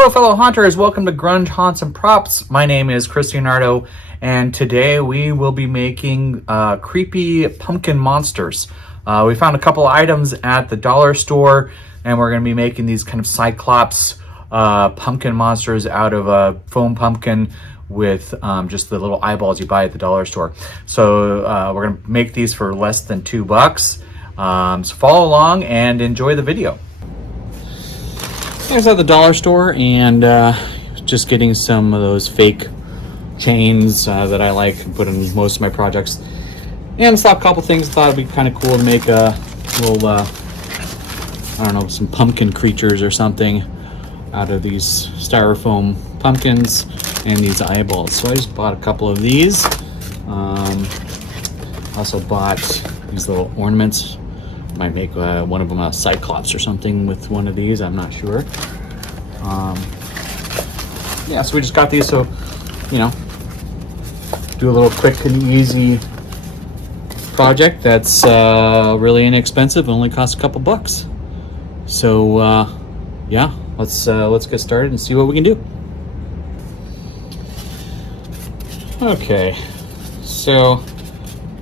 Hello fellow haunters, welcome to Grunge Haunts and Props. My name is Chris Leonardo, and today we will be making creepy pumpkin monsters. We found a couple items at the dollar store, and we're going to be making these kind of cyclops pumpkin monsters out of a foam pumpkin with just the little eyeballs you buy at the dollar store. So we're going to make these for less than $2. So follow along and enjoy the video. I was at the dollar store and just getting some of those fake chains that I like and put in most of my projects. And saw a couple things, thought it'd be kind of cool to make a little, I don't know, some pumpkin creatures or something out of these styrofoam pumpkins and these eyeballs. So I just bought a couple of these. Also bought these little ornaments. Might make one of them a cyclops or something with one of these, I'm not sure. Yeah, so we just got these, so you know, do a little quick and easy project that's really inexpensive, only costs a couple bucks. So yeah, let's get started and see what we can do. Okay, so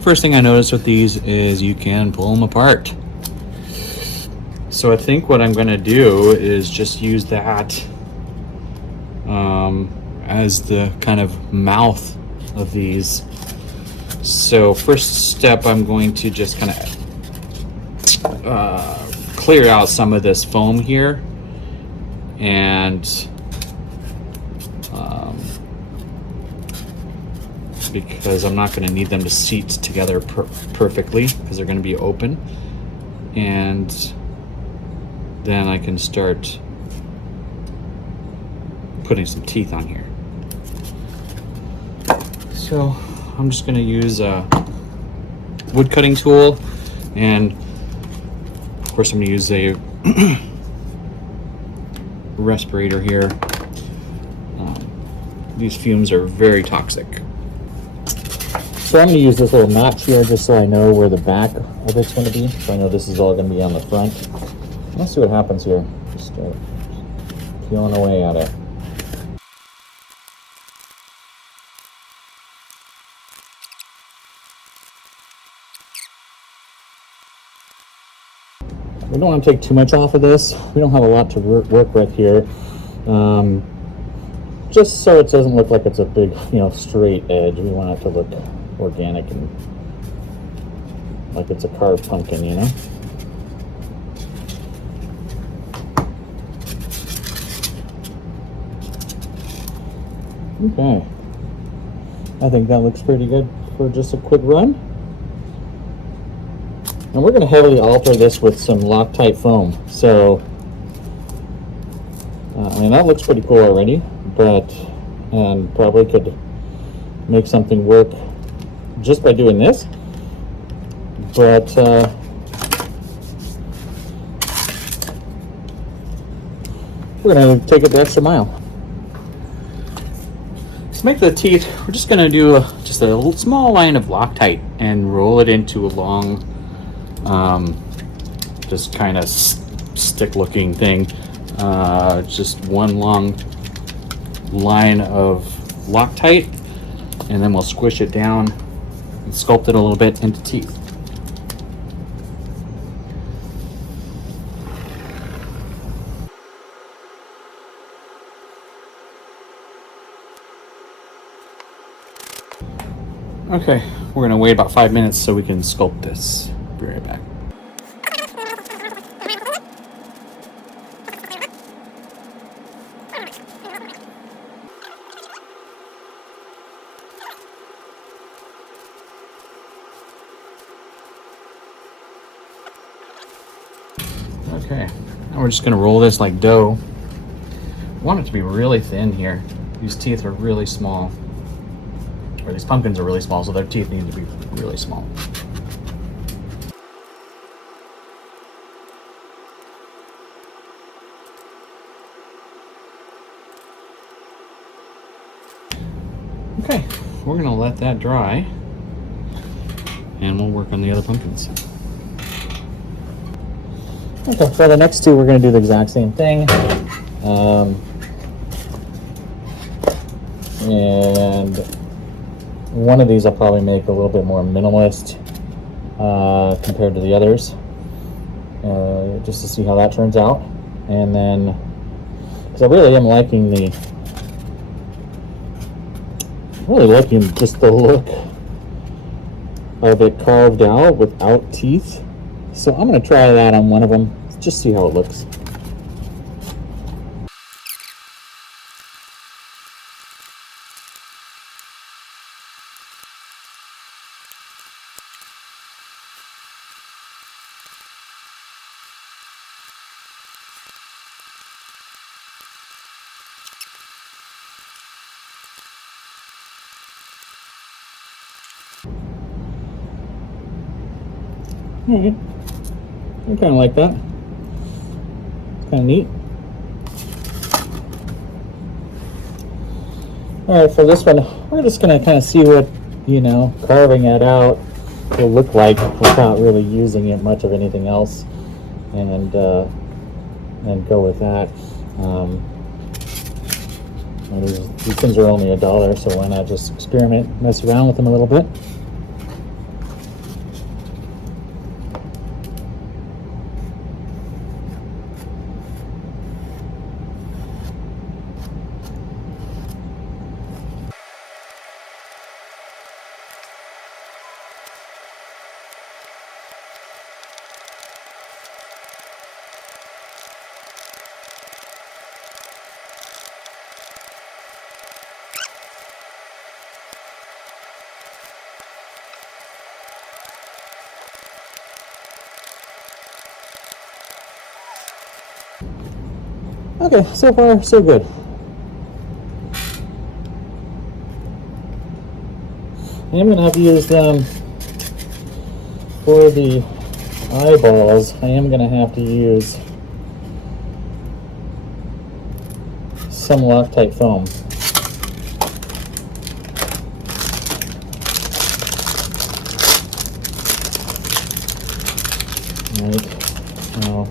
first thing I noticed with these is you can pull them apart. So I think what I'm gonna do is just use that as the kind of mouth of these. So first step, I'm going to just kind of clear out some of this foam here, and because I'm not going to need them to seat together perfectly because they're going to be open, and then I can start putting some teeth on here. So I'm just going to use a wood cutting tool, and of course I'm going to use a respirator here. These fumes are very toxic. So I'm going to use this little notch here just so I know where the back of it's going to be. So I know this is all going to be on the front. Let's see what happens here. Just start peeling away at it. We don't want to take too much off of this. We don't have a lot to work with here. Just so it doesn't look like it's a big, straight edge. We want it to look organic and like it's a carved pumpkin, Okay. I think that looks pretty good for just a quick run. And we're going to heavily alter this with some Loctite foam. So, I mean, that looks pretty cool already, and probably could make something work just by doing this. But, we're going to take it the extra mile. To make the teeth, we're just going to do just a little small line of Loctite and roll it into a long, just kind of stick looking thing. Just one long line of Loctite, and then we'll squish it down and sculpt it a little bit into teeth. Okay, we're gonna wait about 5 minutes so we can sculpt this. Be right back. Okay, now we're just gonna roll this like dough. I want it to be really thin here. These teeth are really small. Or these pumpkins are really small, so their teeth need to be really small. Okay, we're gonna let that dry, and we'll work on the other pumpkins. Okay, for the next two, we're gonna do the exact same thing. And one of these I'll probably make a little bit more minimalist compared to the others, just to see how that turns out. And then, because I really am liking just the look of it carved out without teeth. So I'm going to try that on one of them, just see how it looks. Alright, I kind of like that. It's kind of neat. Alright, for this one, we're just going to kind of see what, carving it out will look like without really using it much of anything else, and go with that. These things are only $1, so why not just experiment, mess around with them a little bit. Okay, so far so good. I am going to have to use them for the eyeballs. I am going to have to use some Loctite foam. Right, now,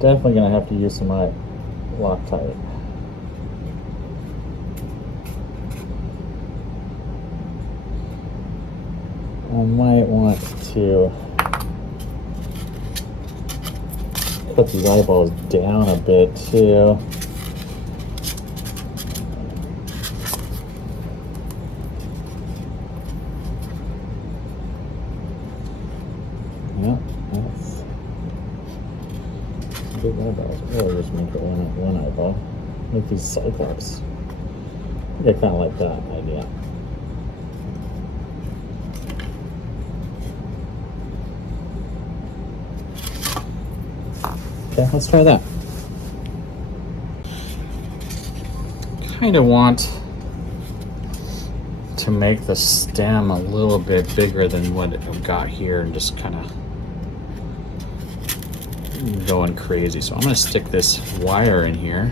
definitely going to have to use some Loctite. I might want to cut these eyeballs down a bit too. Yep, that's big eyeballs. Or just make it one eyeball. Make these cyclops. I think I kind of like that idea. Okay, let's try that. Kind of want to make the stem a little bit bigger than what I've got here, and just kind of going crazy. So I'm going to stick this wire in here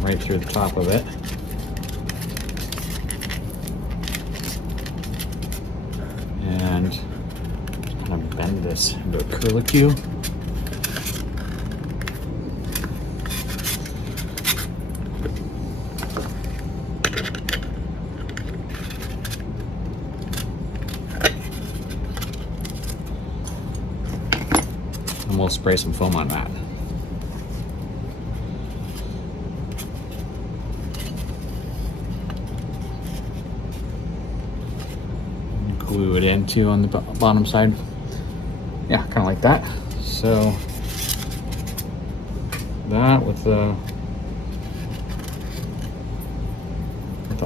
right through the top of it. And kind of bend this into a curlicue. And we'll spray some foam on that. Glue it in too on the bottom side. Yeah, kind of like that. So that with the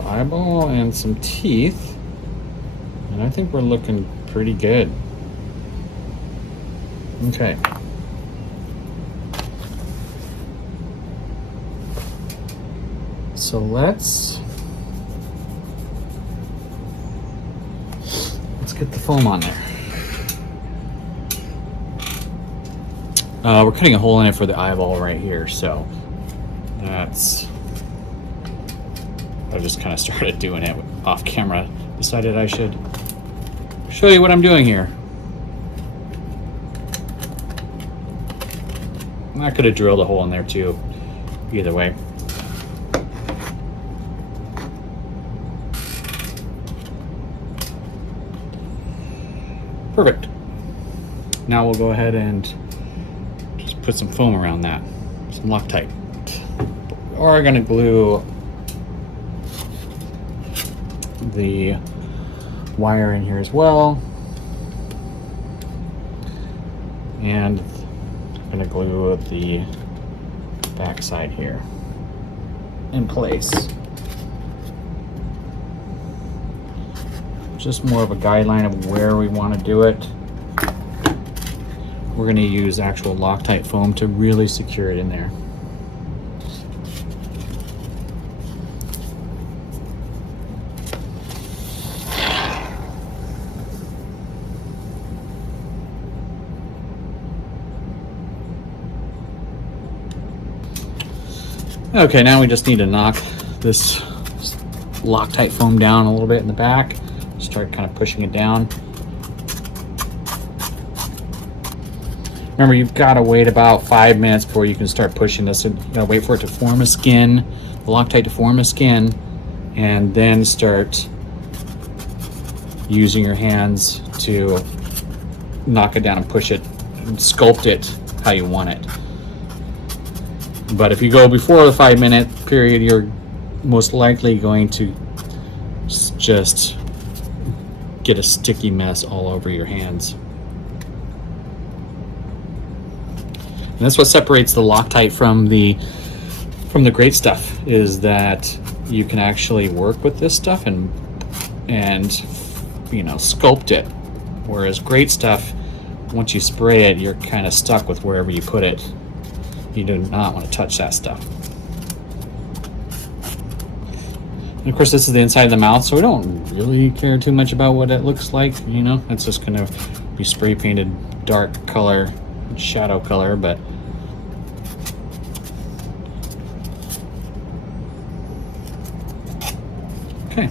eyeball and some teeth, and I think we're looking pretty good. Okay. So let's get the foam on there. We're cutting a hole in it for the eyeball right here, so that's, I just kind of started doing it off camera. Decided I should show you what I'm doing here. I could have drilled a hole in there too, either way. Perfect. Now we'll go ahead and just put some foam around that, some Loctite. Or going to glue the wire in here as well. And I'm going to glue the back side here in place. Just more of a guideline of where we want to do it. We're going to use actual Loctite foam to really secure it in there. Okay, now we just need to knock this Loctite foam down a little bit in the back. Start kind of pushing it down. Remember, you've got to wait about 5 minutes before you can start pushing this. You got to wait for it to form a skin, the Loctite to form a skin, and then start using your hands to knock it down and push it and sculpt it how you want it. But if you go before the 5-minute period, you're most likely going to just get a sticky mess all over your hands. And that's what separates the Loctite from the great stuff, is that you can actually work with this stuff and you know, sculpt it. Whereas great stuff, once you spray it, you're kind of stuck with wherever you put it. You do not want to touch that stuff. And of course, this is the inside of the mouth, so we don't really care too much about what it looks like. You know, it's just going to be spray painted dark color, shadow color, but okay.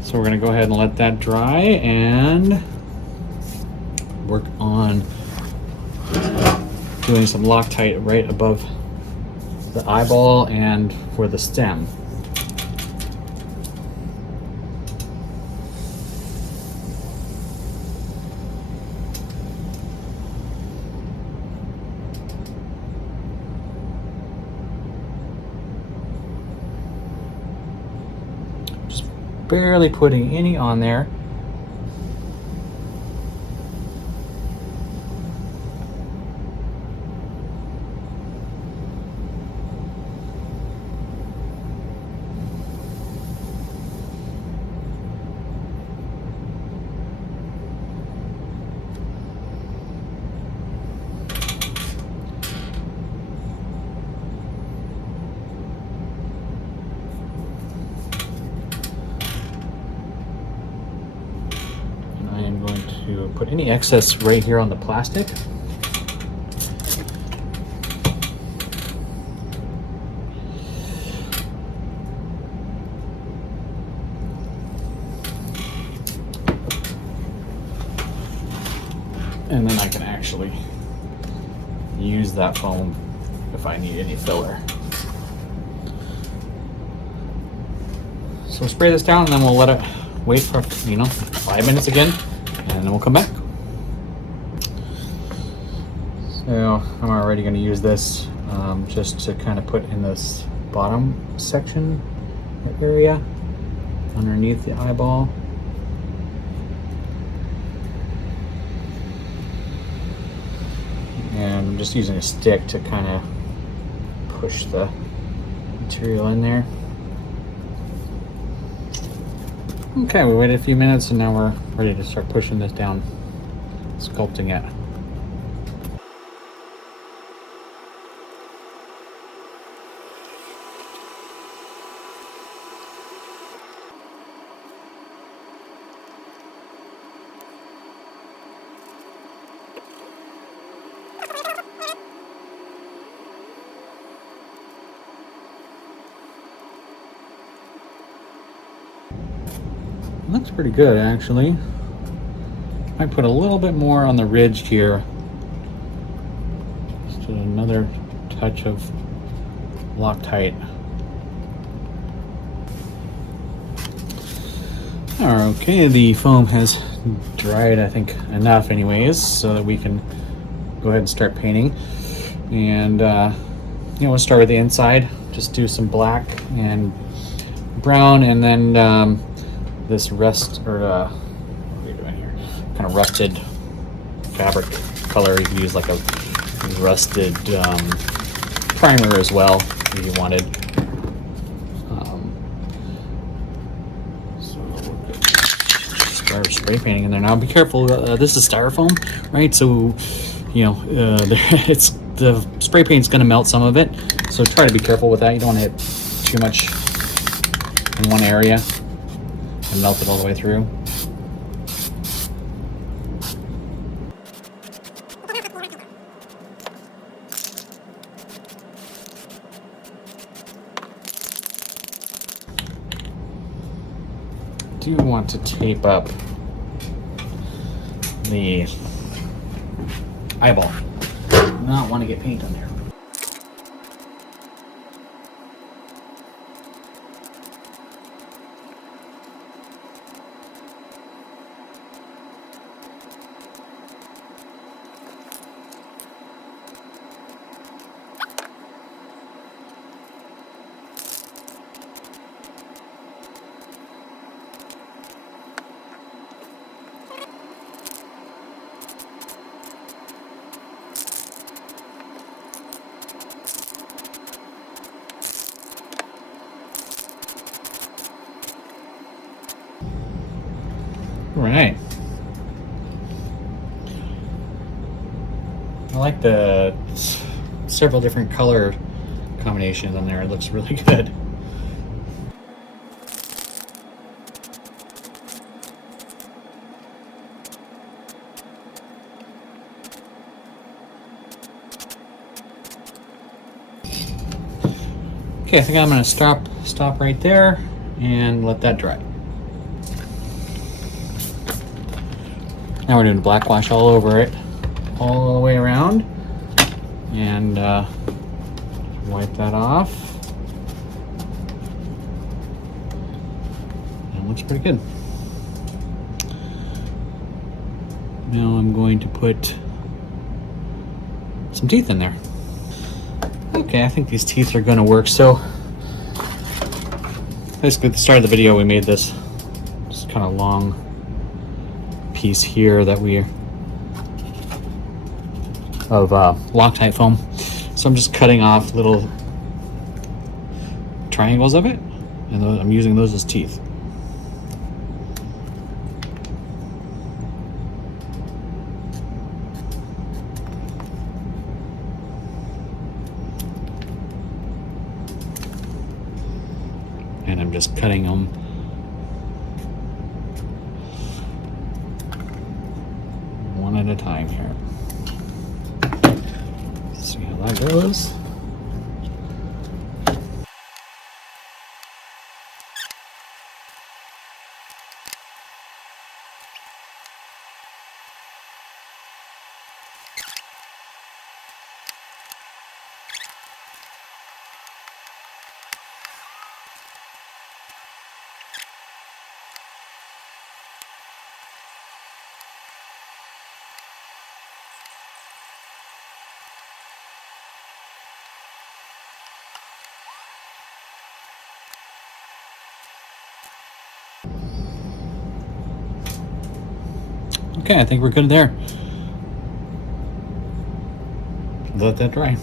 So we're going to go ahead and let that dry and work on doing some Loctite right above the eyeball and for the stem. Just barely putting any on there. To put any excess right here on the plastic. And then I can actually use that foam if I need any filler. So spray this down and then we'll let it wait for, 5 minutes again. And then we'll come back. So I'm already going to use this just to kind of put in this bottom section area underneath the eyeball. And I'm just using a stick to kind of push the material in there. Okay, we waited a few minutes and now we're ready to start pushing this down, sculpting it. Looks pretty good, actually. I put a little bit more on the ridge here. Just another touch of Loctite. Okay, the foam has dried, I think, enough anyways, so that we can go ahead and start painting. And we'll start with the inside. Just do some black and brown, and then this rust, or what are you doing here? Kind of rusted fabric color. You can use like a rusted primer as well if you wanted. So we'll start spray painting in there. Now be careful. This is styrofoam, right? So it's the spray paint's going to melt some of it. So try to be careful with that. You don't want to hit too much in one area and melt it all the way through. Do want to tape up the eyeball. Not want to get paint on there. Right. I like the several different color combinations on there. It looks really good. Okay, I think I'm going to stop right there and let that dry. Now we're doing black wash all over it, all the way around, and wipe that off. That looks pretty good. Now I'm going to put some teeth in there. Okay, I think these teeth are going to work. So basically at the start of the video we made this just kind of long piece here that we of Loctite foam. So I'm just cutting off little triangles of it, and I'm using those as teeth. And I'm just cutting them one at a time here. See how that goes. Okay, I think we're good there. Let that dry.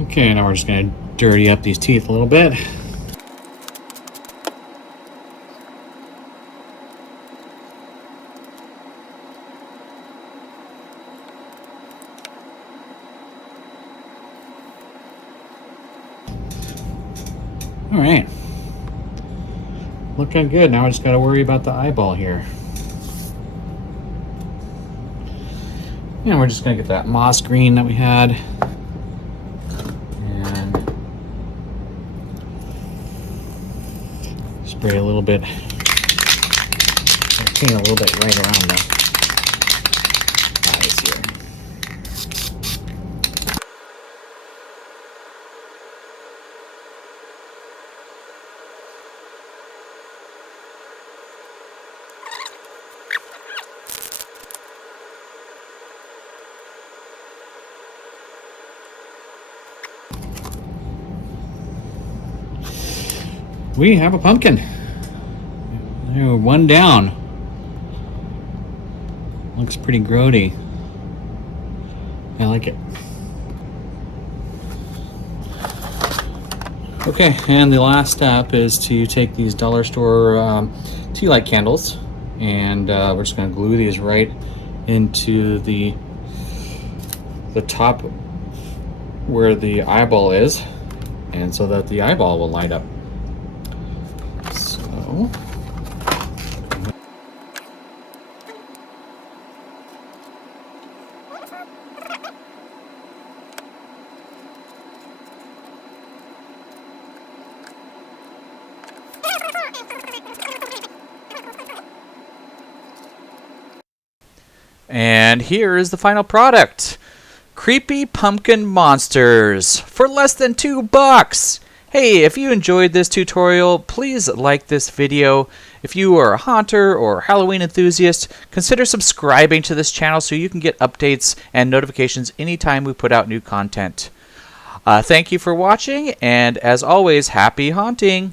Okay, now we're just going to dirty up these teeth a little bit. All right. Looking good. Now I just got to worry about the eyeball here. And we're just going to get that moss green that we had. And Spray a little bit. Clean a little bit right around the eyes here. We have a pumpkin. There, one down. Looks pretty grody. I like it. Okay, and the last step is to take these dollar store tea light candles, and we're just going to glue these right into the top where the eyeball is, and so that the eyeball will light up. So and here is the final product. Creepy pumpkin monsters for less than $2. Hey, if you enjoyed this tutorial, please like this video. If you are a haunter or Halloween enthusiast, consider subscribing to this channel so you can get updates and notifications anytime we put out new content. Thank you for watching, and as always, happy haunting!